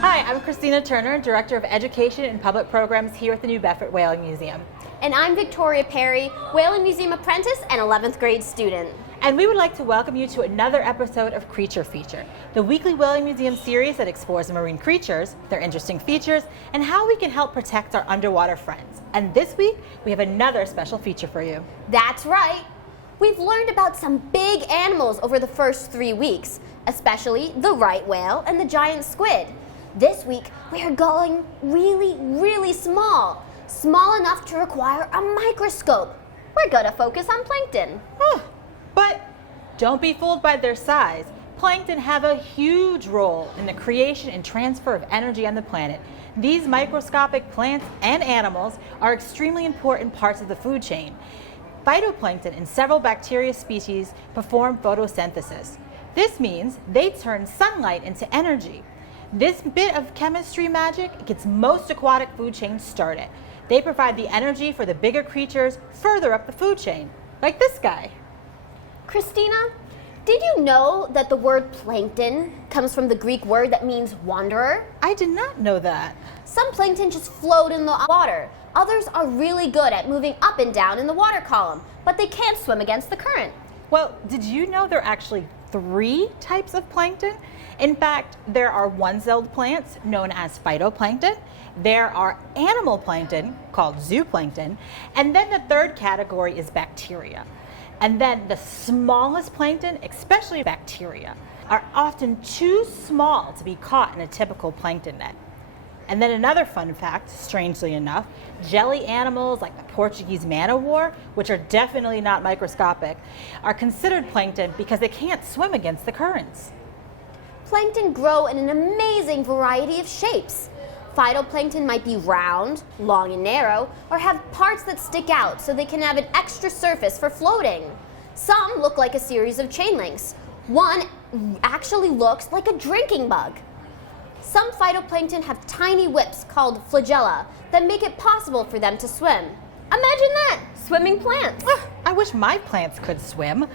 Hi, I'm Christina Turner, Director of Education and Public Programs here at the New Bedford Whaling Museum. And I'm Victoria Perry, Whaling Museum apprentice and 11th grade student. And we would like to welcome you to another episode of Creature Feature, the weekly Whaling Museum series that explores marine creatures, their interesting features, and how we can help protect our underwater friends. And this week, we have another special feature for you. That's right. We've learned about some big animals over the first 3 weeks, especially the right whale and the giant squid. This week, we are going really small. Small enough to require a microscope. We're going to focus on plankton. But don't be fooled by their size. Plankton have a huge role in the creation and transfer of energy on the planet. These microscopic plants and animals are extremely important parts of the food chain. Phytoplankton and several bacteria species perform photosynthesis. This means they turn sunlight into energy. This bit of chemistry magic gets most aquatic food chains started. They provide the energy for the bigger creatures further up the food chain, like this guy. Christina, did you know that the word plankton comes from the Greek word that means wanderer? I did not know that. Some plankton just float in the water. Others are really good at moving up and down in the water column, but they can't swim against the current. Well, did you know there are actually 3 types of plankton? In fact, there are one-celled plants known as phytoplankton. There are animal plankton called zooplankton. And then the third category is bacteria. And then the smallest plankton, especially bacteria, are often too small to be caught in a typical plankton net. And then another fun fact, strangely enough, jelly animals like the Portuguese man-o'-war, which are definitely not microscopic, are considered plankton because they can't swim against the currents. Plankton grow in an amazing variety of shapes. Phytoplankton might be round, long and narrow, or have parts that stick out so they can have an extra surface for floating. Some look like a series of chain links. One actually looks like a drinking bug. Some phytoplankton have tiny whips called flagella that make it possible for them to swim. Imagine that, swimming plants. I wish my plants could swim.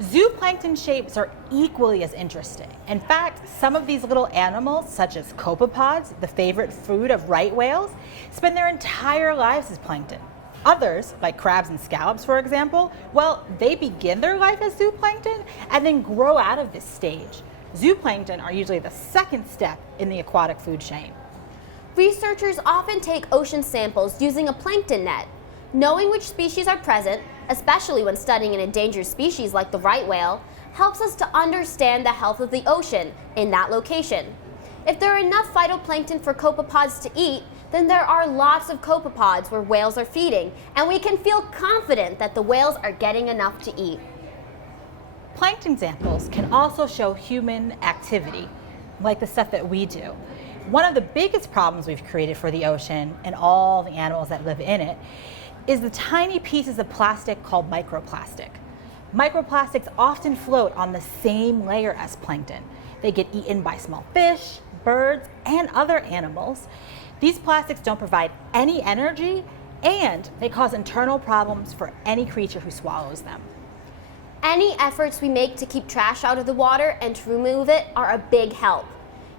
Zooplankton shapes are equally as interesting. In fact, some of these little animals, such as copepods, the favorite food of right whales, spend their entire lives as plankton. Others, like crabs and scallops, for example, well, they begin their life as zooplankton and then grow out of this stage. Zooplankton are usually the second step in the aquatic food chain. Researchers often take ocean samples using a plankton net. Knowing which species are present, especially when studying an endangered species like the right whale, helps us to understand the health of the ocean in that location. If there are enough phytoplankton for copepods to eat, then there are lots of copepods where whales are feeding, and we can feel confident that the whales are getting enough to eat. Plankton samples can also show human activity, like the stuff that we do. One of the biggest problems we've created for the ocean and all the animals that live in it is the tiny pieces of plastic called microplastic. Microplastics often float on the same layer as plankton. They get eaten by small fish, birds, and other animals. These plastics don't provide any energy, and they cause internal problems for any creature who swallows them. Any efforts we make to keep trash out of the water and to remove it are a big help.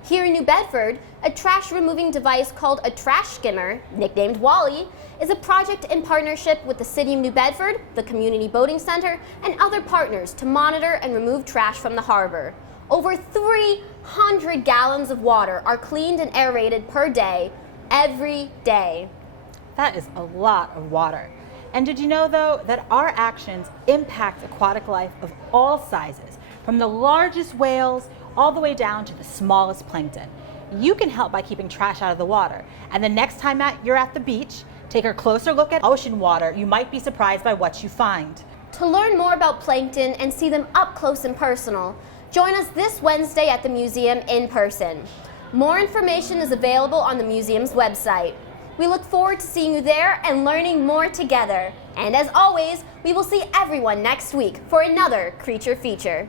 Here in New Bedford, a trash removing device called a trash skimmer, nicknamed Wally, is a project in partnership with the City of New Bedford, the Community Boating Center, and other partners to monitor and remove trash from the harbor. Over 300 gallons of water are cleaned and aerated per day, every day. That is a lot of water. And did you know, though, that our actions impact aquatic life of all sizes, from the largest whales all the way down to the smallest plankton? You can help by keeping trash out of the water. And the next time you're at the beach, take a closer look at ocean water. You might be surprised by what you find. To learn more about plankton and see them up close and personal, join us this Wednesday at the museum in person. More information is available on the museum's website. We look forward to seeing you there and learning more together. And as always, we will see everyone next week for another Creature Feature.